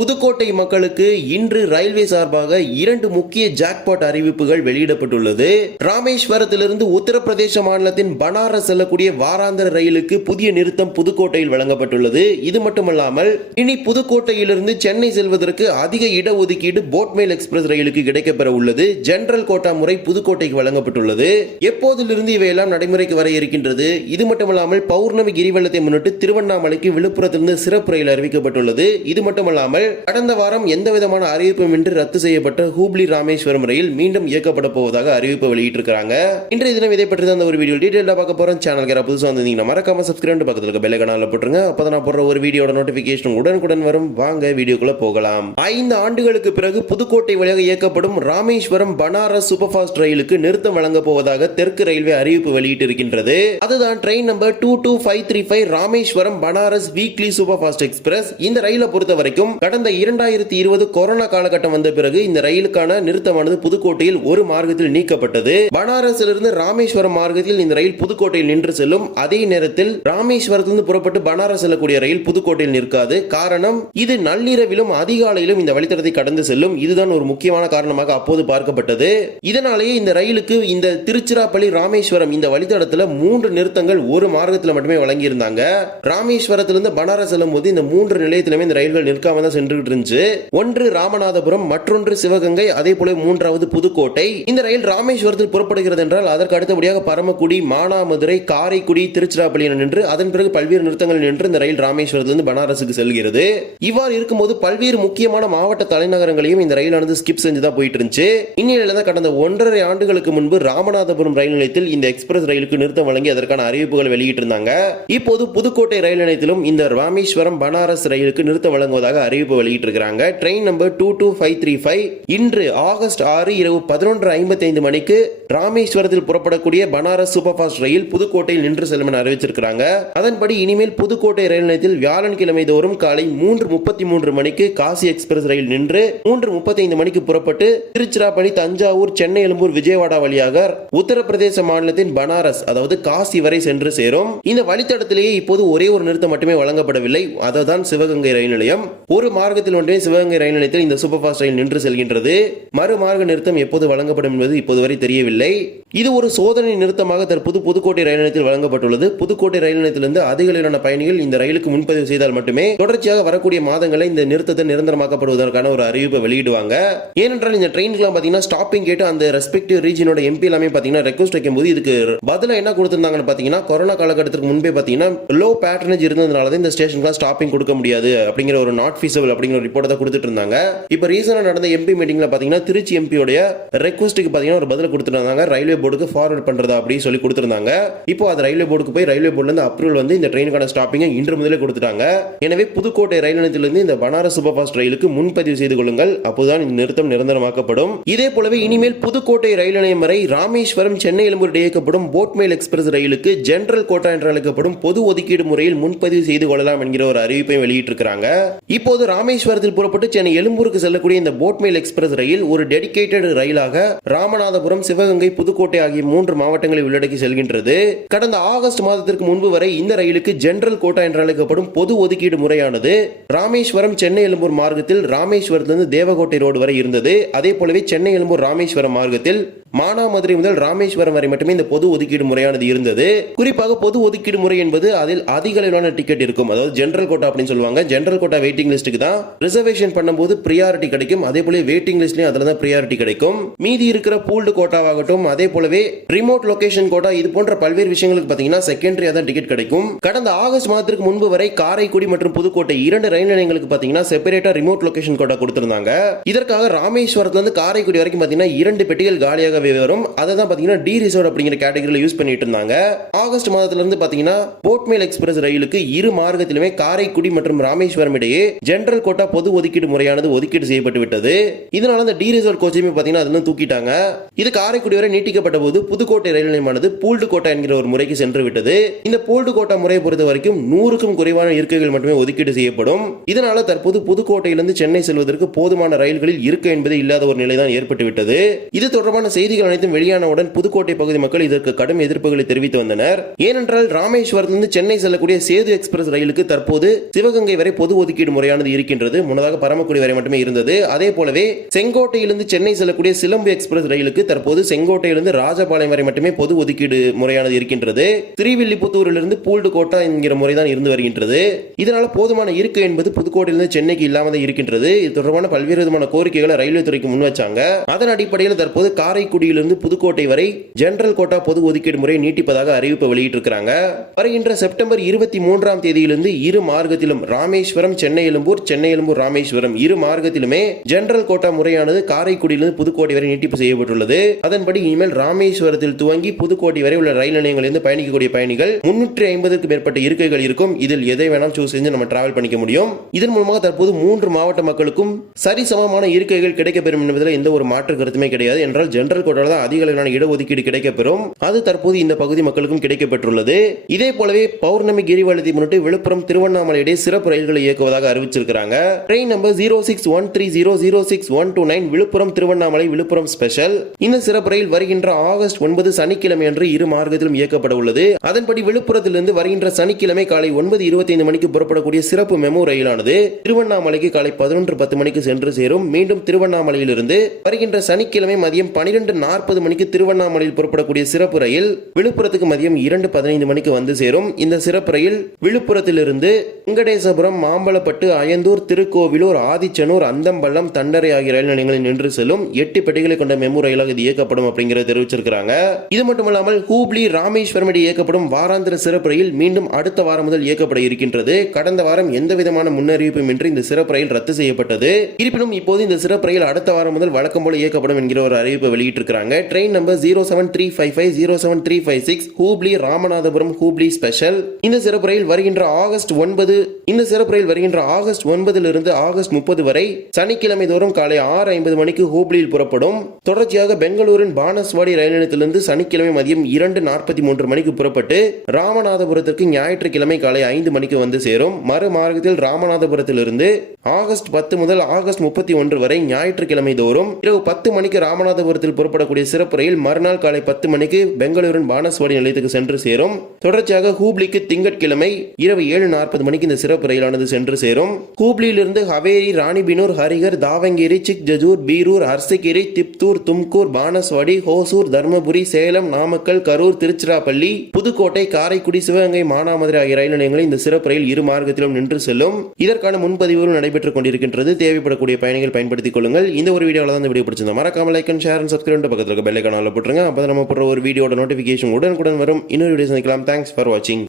புதுக்கோட்டை மக்களுக்கு இன்று ரயில்வே சார்பாக இரண்டு முக்கிய ஜாக்பாட் அறிவிப்புகள் வெளியிடப்பட்டுள்ளது. ராமேஸ்வரத்திலிருந்து உத்தரப்பிரதேச மாநிலத்தின் பனாரஸ் செல்லக்கூடிய வாராந்திர ரயிலுக்கு புதிய நிறுத்தம் புதுக்கோட்டையில் வழங்கப்பட்டுள்ளது. இது மட்டுமல்லாமல் இனி புதுக்கோட்டையிலிருந்து சென்னை செல்வதற்கு அதிக இடஒதுக்கீடு போட்மெயில் எக்ஸ்பிரஸ் ரயிலுக்கு கிடைக்கப்பெற உள்ளது. ஜெனரல் கோட்டா முறை புதுக்கோட்டைக்கு வழங்கப்பட்டுள்ளது. எப்போதிலிருந்து இவையெல்லாம் நடைமுறைக்கு வர இருக்கின்றது? இது மட்டுமல்லாமல் பௌர்ணமி கிரிவலத்தை முன்னிட்டு திருவண்ணாமலைக்கு விழுப்புரத்திலிருந்து சிறப்பு ரயில் அறிவிக்கப்பட்டுள்ளது. இது மட்டுமல்லாமல் கடந்த வாரம் எந்த விதமான அறிவிப்பும் இன்றி ரத்து செய்யப்பட்ட ஹூப்ளி ராமேஸ்வரம் ரயில் மீண்டும் இயக்கப்பட போவதாக அறிவிப்பு வெளியிட்டிருக்காங்க இன்றைய தினம் இதை பற்றி அந்த ஒரு வீடியோ டீடைலா பார்க்க போறோம். சேனல் யாரா புதுசாக வந்தீங்கன்னா மறக்காம சப்ஸ்கிரைப் பக்கத்தில் இருக்க பெல் கனால போட்டுருங்க. அப்பதான் நான் போடுற ஒரு வீடியோட நோட்டிபிகேஷன் உடனுக்குடன் வரும். வாங்க வீடியோக்குள்ள போகலாம். ஐந்து ஆண்டுகளுக்கு பிறகு புதுக்கோட்டை வழியாக இயக்கப்படும் ராமேஸ்வரம் பனாரஸ் சூப்பர் ஃபாஸ்ட் ரயிலுக்கு நிறுத்தம் வழங்க போவதாக தெற்கு ரயில்வே அறிவிப்பு வெளியிட்டிருக்கின்றது. அதுதான் train number two two five three five Rameswaram Banaras weekly super fast express இந்த ரயிலை பொறுத்த வரைக்கும் கடந்த இரண்டாயிரத்தி இருபது கொரோனா காலகட்டம் வந்த பிறகு இந்த ரயிலுக்கான நிறுத்தமானது புதுக்கோட்டையில் ஒரு மார்க்கத்தில் நீக்கப்பட்டது. பனாரஸிலிருந்து ராமேஸ்வரம் மார்க்கத்தில் இந்த ரயில் புதுக்கோட்டையில் நின்று செல்லும். அதே நேரத்தில் ராமேஸ்வரத்திலிருந்து புறப்பட்டு பனாரஸ் செல்லக்கூடிய ரயில் புதுக்கோட்டையில் நிற்காது. காரணம் இது நள்ளிரவிலும் அதிகாலையிலும் இந்த வழித்தடத்தை கடந்து செல்லும். இதுதான் ஒரு முக்கியமான காரணமாக அப்போது பார்க்கப்பட்டது. இதனாலேயே இந்த ரயிலுக்கு இந்த திருச்சிராப்பள்ளி ராமேஸ்வரம் இந்த வழித்தடத்துல மூன்று நிறுத்தங்கள் ஒரு மார்க்கத்தில் மட்டுமே வழங்கியிருந்தாங்க. ராமேஸ்வரத்திலிருந்து பனாரஸ் செல்லும் போது இந்த மூன்று நிலையத்திலுமே இந்த ரயில்கள் நிற்காம தான் சென்றுகிட்டு இருந்துச்சு ஒன்று ராமநாதபுரம் மற்றொன்று சிவகங்கை அதே போல மூன்றாவது புதுக்கோட்டை. இந்த ரயில் ராமேஸ்வரத்தில் புறப்படுகிறது என்றால் அதற்கு அடுத்தபடியாக பரமக்குடி மானாமதுரை காரைக்குடி திருச்சிராப்பள்ளி நின்று அதன் பிறகு பல்வேறு நிறுத்தங்கள் நின்று இந்த ரயில் ராமேஸ்வரத்திலிருந்து பனாரஸுக்கு செல்கிறது. இவ்வாறு இருக்கும்போது பல்வேறு முக்கியமான மாவட்ட தலைநகரங்களையும் இந்த ரயிலானது ஸ்கிப் செஞ்சு தான் போயிட்டு இருந்துச்சு இந்நிலையில தான் கடந்த ஒன்றரை ஆண்டுகளுக்கு முன்பு ராமநாதபுரம் ரயில் நிலையத்தில் இந்த எக்ஸ்பிரஸ் ரயிலுக்கு நிறுத்தம் வழங்கி அதற்கான அறிவிப்புகள் வெளியிட்டிருந்தாங்க. இப்போது புதுக்கோட்டை ரயில் நிலையத்திலும் இந்த ராமேஸ்வரம் பனாரஸ் ரயிலுக்கு நிறுத்தம் வழங்குவதாக அறிவிப்பு அறிவிப்பு வெளியிட்டிருக்கிறாங்க. Train number two two five three five இன்று ஆகஸ்ட் ஆறு இரவு பதினொன்று ஐம்பத்தி ஐந்து மணிக்கு ராமேஸ்வரத்தில் புறப்படக்கூடிய பனாரஸ் சூப்பர் ஃபாஸ்ட் ரயில் புதுக்கோட்டையில் நின்று செல்லும் என அறிவிச்சிருக்கிறாங்க. அதன்படி இனிமேல் புதுக்கோட்டை ரயில் நிலையத்தில் வியாழன்கிழமை தோறும் காலை மூன்று முப்பத்தி மூன்று மணிக்கு காசி எக்ஸ்பிரஸ் ரயில் நின்று மூன்று முப்பத்தைந்து மணிக்கு புறப்பட்டு திருச்சிராப்பள்ளி தஞ்சாவூர் சென்னை எழும்பூர் விஜயவாடா வழியாக உத்தரப்பிரதேச மாநிலத்தின் பனாரஸ் அதாவது காசி வரை சென்று சேரும். இந்த வழித்தடத்திலேயே இப்போது ஒரே ஒரு நிறுத்தம் மட்டுமே வழங்கப்படவில்லை. அதுதான் சிவகங்கை ரயில் நிலையம். ஒரு மார்க்கத்தில் ஒன்றே சிவகங்கை ரயில் நிலையத்தில் இந்த சூப்பர் ஃபாஸ்ட் ரயில் நின்று செல்கின்றது. மறுமார்க்க நிறுத்தம் எப்போது வழங்கப்படும் என்பது இப்போது வரை தெரியவில்லை. இது ஒரு சோதனை நிறுத்தமாக தற்போது புதுக்கோட்டை ரயில் நிலையத்தில் வழங்கப்பட்டுள்ளது. புதுக்கோட்டை ரயில் நிலையத்திலிருந்து அதிக அளவிலான பயணிகள் இந்த ரயிலுக்கு முன்பதிவு செய்தால் மட்டுமே தொடர்ச்சியாக வரக்கூடிய மாதங்களை இந்த நிறுத்தத்தை நிரந்தரமாக்கப்படுவதற்கான ஒரு அறிவிப்பை வெளியிடுவாங்க. ஏனென்றால் இந்த ட்ரெயின்லாம் பார்த்தீங்கன்னா ஸ்டாப்பிங் கேட்டு அந்த ரெஸ்பெக்டிவ் ரீஜனோட எம்பி எல்லாமே பார்த்தீங்கன்னா ரெக்வஸ்ட் வைக்கும் போது இதுக்கு பதிலாக என்ன கொடுத்திருந்தாங்கன்னு பார்த்தீங்கன்னா கொரோனா காலகட்டத்துக்கு முன்பே பார்த்தீங்கன்னா லோ பேட்டர்னேஜ் இருந்ததுனால தான் இந்த ஸ்டேஷனுக்குலாம் ஸ்டாப்பிங் கொடுக்க முடியாது அப்படிங்கிற ஒரு நாட் ஃபீஸபிள் அப்படிங்கிற ஒரு ரிப்போர்ட் தான் கொடுத்துட்டு இருந்தாங்க இப்போ ரீசனாக நடந்த எம்பி மீட்டிங்ல பார்த்தீங்கன்னா திருச்சி எம்பியோடைய ரெக்வஸ்ட்டுக்கு பார்த்தீங்கன்னா ஒரு பதில் கொடுத்துருந்தாங்க ரயில்வே போர்டுக்கு ஃபார்வர்ட் பண்றதா அப்படின்னு சொல்லி கொடுத்துருந்தாங்க இப்போ அது ரயில்வே போர்டுக்கு போய் ரயில்வே போர்டுல இருந்து அப்ரூவல் வந்து இந்த ட்ரெயினுக்கான ஸ்டாப்பிங்கை இன்று முதலே கொடுத்துட்டாங்க. எனவே புதுக்கோட்டை ரயில் நிலையத்திலிருந்து இந்த பனாரஸ் சூப்பர் ஃபாஸ்ட் ரயிலுக்கு முன்பதிவு செய்து கொள்ளுங்கள். அப்போதான் இந்த நிறுத்தம் நிரந்தரமாக்கப்படும். இதே போலவே இனிமேல் புதுக்கோட்டை ரயில் நிலையம் வரை ராமேஸ்வரம் சென்னை எழும்பூர் இயக்கப்படும் போட்மெயில் எக்ஸ்பிரஸ் ரயிலுக்கு ஜெனரல் கோட்டா என்று அழைக்கப்படும் பொது ஒதுக்கீடு முறையில் முன்பதிவு செய்து கொள்ளலாம் என்கிற ஒரு அறிவிப்பை வெளியிட்டிருக்கிறாங்க. இப்போது ராமேஸ்வரத்தில் புறப்பட்டு சென்னை எழும்பூருக்கு செல்லக்கூடிய இந்த போட்மெயில் எக்ஸ்பிரஸ் ரயில் ஒரு டெடிகேட்டட் ரயிலாக ராமநாதபுரம் சிவகங்கை புதுக்கோட்டை ஆகிய மூன்று மாவட்டங்களை உள்ளடக்கி செல்கின்றது. கடந்த ஆகஸ்ட் மாதத்திற்கு முன்பு வரை இந்த ரயிலுக்கு ஜெனரல் கோட்டா என்று அழைக்கப்படும் பொது ஒதுக்கீடு முறையானது ராமேஸ்வரம் சென்னை எழும்பூர் மார்க்கத்தில் ராமேஸ்வரத்திலிருந்து தேவகோட்டை ரோடு வரை இருந்தது. அதே போலவே சென்னை எழும்பூர் ராமேஸ்வரம் மார்க்கத்தில் மானாமதுரை முதல் ராமேஸ்வரம் வரை மட்டுமே இந்த பொது ஒதுக்கீடு முறையானது இருந்தது. குறிப்பாக பொது ஒதுக்கீடு முறை என்பது அதில் அதிக அளவிலான டிக்கெட் இருக்கும். அதாவது ஜென்ரல் கோட்டா அப்படின்னு சொல்லுவாங்க. ஜென்ரல் கோட்டா வெயிட்டிங் லிஸ்ட்டுக்கு தான் ரிசர்வேஷன் பண்ணும்போது ப்ரியாரிட்டி கிடைக்கும். அதே போல வெயிட்டிங் லிஸ்ட்லயும் அதில் தான் ப்ரியாரிட்டி கிடைக்கும். மீதி இருக்கிற பூல்டு கோட்டாவாகட்டும் அதே போலவே ரிமோட் லொகேஷன் கோட்டா இது போன்ற பல்வேறு விஷயங்களுக்கு பார்த்தீங்கன்னா செகண்டரியா தான் டிக்கெட் கிடைக்கும். கடந்த ஆகஸ்ட் மாதத்திற்கு முன்பு வரை காரைக்குடி மற்றும் புதுக்கோட்டை இரண்டு ரயில் நிலையங்களுக்கு பார்த்தீங்கன்னா செப்பரேட்டா ரிமோட் லொகேஷன் கோட்டா கொடுத்திருந்தாங்க. இதற்காக ராமேஸ்வரத்துல இருந்து காரைக்குடி வரைக்கும் பார்த்தீங்கன்னா இரண்டு பெட்டிகள் காலியாகவே வரும். அதை தான் பார்த்தீங்கன்னா டி ரிசோர்ட் அப்படிங்கிற கேட்டகரியில் யூஸ் பண்ணிட்டு இருந்தாங்க ஆகஸ்ட் மாதத்துல இருந்து பார்த்தீங்கன்னா போட்மேல் எக்ஸ்பிரஸ் ரயிலுக்கு இரு மார்க்கத்திலுமே காரைக்குடி மற்றும் ராமேஸ்வரம் இடையே ஜென்ரல் கோட்டா பொது ஒதுக்கீடு முறையானது ஒதுக்கீடு செய்யப்பட்டு விட்டது. இதனால அந்த டி ரிசோர்ட் கோச்சையுமே பார்த்தீங்கன்னா அதில் தூக்கிட்டாங்க. இது காரைக்குடி வரை நீட்டிக்கப்பட்ட போது புதுக்கோட்டை ரயில் நிலையமானது பூல்டு கோட்டா என்கிற ஒரு முறைக்கு சென்று விட்டது. இந்த பூல்டு கோட்டா முறையை பொறுத்த வரைக்கும் நூறுக்கும் குறைவான இருக்கைகள் மட்டுமே ஒதுக்கீடு செய்யப்படும். இதனால தற்போது புதுக்கோட்டையிலிருந்து சென்னை செல்வதற்கு போதுமான ரயில்களில் இருக்க என்பது இல்லாத ஒரு நிலை தான் ஏற்பட்டு விட்டது. இது தொடர்பான செய்தி செய்திகள் அனைத்தும் வெளியானவுடன் புதுக்கோட்டை பகுதி மக்கள் இதற்கு கடும் எதிர்ப்புகளை தெரிவித்து வந்தனர். ஏனென்றால் ராமேஸ்வரத்திலிருந்து சென்னை செல்லக்கூடிய சேது எக்ஸ்பிரஸ் ரயிலுக்கு தற்போது சிவகங்கை வரை பொது ஒதுக்கீடு முறையானது இருக்கின்றது. முன்னதாக பரமக்குடி வரை மட்டுமே இருந்தது. அதே போலவே செங்கோட்டையிலிருந்து சென்னை செல்லக்கூடிய சிலம்பு எக்ஸ்பிரஸ் ரயிலுக்கு தற்போது செங்கோட்டையிலிருந்து ராஜபாளையம் வரை மட்டுமே பொது ஒதுக்கீடு முறையானது இருக்கின்றது. திருவில்லிபுத்தூரிலிருந்து பூல்டு கோட்டா என்கிற முறைதான் இருந்து வருகின்றது. இதனால போதுமான இருக்கை என்பது புதுக்கோட்டையிலிருந்து சென்னைக்கு இல்லாமல் இருக்கின்றது. இது தொடர்பான பல்வேறு விதமான கோரிக்கைகளை ரயில்வே துறைக்கு முன் வச்சாங்க. அதன் அடிப்படையில் தற்போது காரைக்குடி தூத்துக்குடியிலிருந்து புதுக்கோட்டை வரை ஜெனரல் கோட்டா பொது ஒதுக்கீடு முறை நீட்டிப்பதாக அறிவிப்பு வெளியிட்டிருக்கிறாங்க. வருகின்ற செப்டம்பர் இருபத்தி மூன்றாம் தேதியிலிருந்து இரு மார்க்கத்திலும் ராமேஸ்வரம் சென்னை எழும்பூர் சென்னை எழும்பூர் ராமேஸ்வரம் இரு மார்க்கத்திலுமே ஜெனரல் கோட்டா முறையானது காரைக்குடியிலிருந்து புதுக்கோட்டை வரை நீட்டிப்பு செய்யப்பட்டுள்ளது. அதன்படி இனிமேல் ராமேஸ்வரத்தில் துவங்கி புதுக்கோட்டை வரை உள்ள ரயில் நிலையங்களிலிருந்து பயணிக்கக்கூடிய பயணிகள் முன்னூற்றி ஐம்பதுக்கு மேற்பட்ட இருக்கைகள் இருக்கும். இதில் எதை வேணாம் சூஸ் செஞ்சு நம்ம டிராவல் பண்ணிக்க முடியும். இதன் மூலமாக தற்போது மூன்று மாவட்ட மக்களுக்கும் சரிசமமான இருக்கைகள் கிடைக்கப்பெறும் என்பதில் எந்த ஒரு மாற்று கருத்துமே கிடையாது. என்றால் ஜெனரல் கோட்டால தான் அதிக அளவிலான இடஒதுக்கீடு கிடைக்கப்பெறும். அது தற்போது இந்த பகுதி மக்களுக்கும் கிடைக்கப்பெற்றுள்ளது. இதே போலவே பௌர்ணமி கிரிவலத்தை முன்னிட்டு விழுப்புரம் திருவண்ணாமலை இடையே சிறப்பு ரயில்களை இயக்குவதாக அறிவிச்சிருக்கிறாங்க. Train number zero six one three zero zero six one two nine Villupuram Tiruvannamalai Villupuram special இந்த சிறப்பு ரயில் வருகின்ற ஆகஸ்ட் ஒன்பது சனிக்கிழமை அன்று இரு மார்க்கத்திலும் இயக்கப்பட உள்ளது. அதன்படி விழுப்புரத்திலிருந்து வருகின்ற சனிக்கிழமை காலை ஒன்பது இருபத்தைந்து மணிக்கு புறப்படக்கூடிய சிறப்பு மெமோ ரயிலானது. திருவண்ணாமலைக்கு காலை பதினொன்று பத்து மணிக்கு சென்று சேரும். மீண்டும் திருவண்ணாமலையிலிருந்து வருகின்ற சனிக்கிழமை மதியம் பனிரெண்டு நாற்பது மணிக்கு திருவண்ணாமலையில் புறப்படக்கூடிய சிறப்பு ரயில் விழுப்புரத்துக்கு மதியம் இரண்டு பதினைந்து மணிக்கு வந்து சேரும். இந்த சிறப்பு ரயில் விழுப்புரத்திலிருந்து வெங்கடேசபுரம் மாம்பலப்பட்டு அயந்தூர் திருக்கோவிலூர் ஆதிச்சனூர் அந்தம்பள்ளம் தண்டரை ஆகிய ரயில் நிலையங்களில் நின்று செல்லும் எட்டு பெட்டிகளை கொண்ட மெமு ரயிலாக இது இயக்கப்படும் அப்படிங்கிறத தெரிவிச்சிருக்கிறாங்க. இது மட்டுமல்லாமல் ஹூப்ளி ராமேஸ்வரம் இயக்கப்படும் வாராந்திர சிறப்பு ரயில் மீண்டும் அடுத்த வாரம் முதல் இயக்கப்பட இருக்கின்றது. கடந்த வாரம் எந்த விதமான முன்னறிவிப்பும் இன்றி இந்த சிறப்பு ரயில் ரத்து செய்யப்பட்டது. இருப்பினும் இப்போது இந்த சிறப்பு ரயில் அடுத்த வாரம் முதல் வழக்கம் போல இயக்கப்படும் என்கிற ஒரு அறிவிப்பு வெளியிட்டு வெளியிட்டிருக்கிறாங்க train number zero seven three five five zero seven three five six Hubli Ramanathapuram Hubli special இந்த சிறப்பு ரயில் வருகின்ற ஆகஸ்ட் ஒன்பது இந்த சிறப்பு ரயில் வருகின்ற ஆகஸ்ட் ஒன்பதிலிருந்து ஆகஸ்ட் முப்பது வரை சனிக்கிழமை தோறும் காலை ஆறு ஐம்பது மணிக்கு ஹூப்ளியில் புறப்படும். தொடர்ச்சியாக பெங்களூரின் பானஸ்வாடி ரயில் நிலையத்திலிருந்து சனிக்கிழமை மதியம் இரண்டு நாற்பத்தி மூன்று மணிக்கு புறப்பட்டு ராமநாதபுரத்திற்கு ஞாயிற்றுக்கிழமை காலை ஐந்து மணிக்கு வந்து சேரும். மறு மார்க்கத்தில் ராமநாதபுரத்திலிருந்து ஆகஸ்ட் பத்து முதல் ஆகஸ்ட் முப்பத்தி ஒன்று வரை ஞாயிற்றுக்கிழமை தோறும் இரவு பத்து மணிக்கு ராமநாதபுரத்தில் புறப்பட்டு புறப்படக்கூடிய சிறப்பு ரயில் மறுநாள் காலை பத்து மணிக்கு பெங்களூரின் பானஸ்வாடி நிலையத்துக்கு சென்று சேரும். தொடர்ச்சியாக ஹூப்ளிக்கு திங்கட்கிழமை இரவு ஏழு நாற்பது மணிக்கு இந்த சிறப்பு ரயிலானது சென்று சேரும். ஹூப்ளியிலிருந்து ஹவேரி ராணிபினூர் ஹரிகர் தாவங்கிரி சிக் ஜஜூர் பீரூர் அர்சிகிரி திப்தூர் தும்கூர் பானஸ்வாடி ஹோசூர் தர்மபுரி சேலம் நாமக்கல் கரூர் திருச்சிராப்பள்ளி புதுக்கோட்டை காரைக்குடி சிவகங்கை மானாமதுரை ஆகிய ரயில் நிலையங்களில் இந்த சிறப்பு ரயில் இரு மார்க்கத்திலும் நின்று செல்லும். இதற்கான முன்பதிவுகள் நடைபெற்றுக் கொண்டிருக்கின்றது. தேவைப்படக்கூடிய பயணிகள் பயன்படுத்திக் கொள்ளுங்கள். இந்த ஒரு வீடியோவில் தான் இந்த வீடியோ பிடிச்சிருந்தோம். மறக்காமல் like and share and subscribe பக்கத்தில் இருக்க பெல் போட்டுருங்க. அப்போ நம்ம போடுற ஒரு வீடியோட நோட்டிஃபிகேஷன் உடனுக்குடன் வரும். இன்னொரு வீடியோ சந்திக்கலாம். தேங்க்ஸ் ஃபார் வாட்சிங்